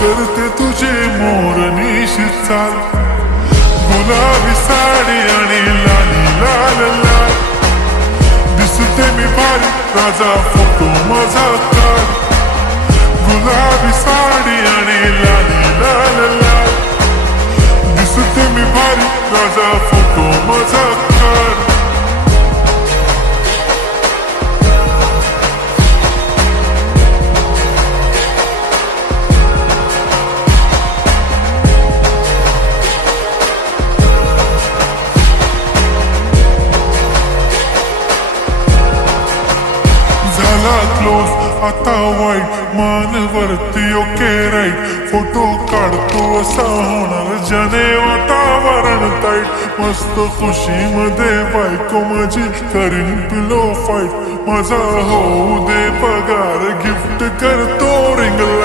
करते तुझे मोरनीशी चाल, गुलाबी साडी आणि लाली लाल लाल, दिसते मी भारी राजा फोटो माझा काढ, गुलाबी साडी आणि लाली लाल लाल, दिसते मी भारी राजा फोटो माझा काढ. झाला क्लोज आता वाईट, मान वरती ओके राईट, फोटो काढतो असा होणार जने वातावरण ताईट, मस्त खुशी मध्ये बायको माझी करीन पिलो फाईट, माझा होऊ दे पगार गिफ्ट करतो रिंग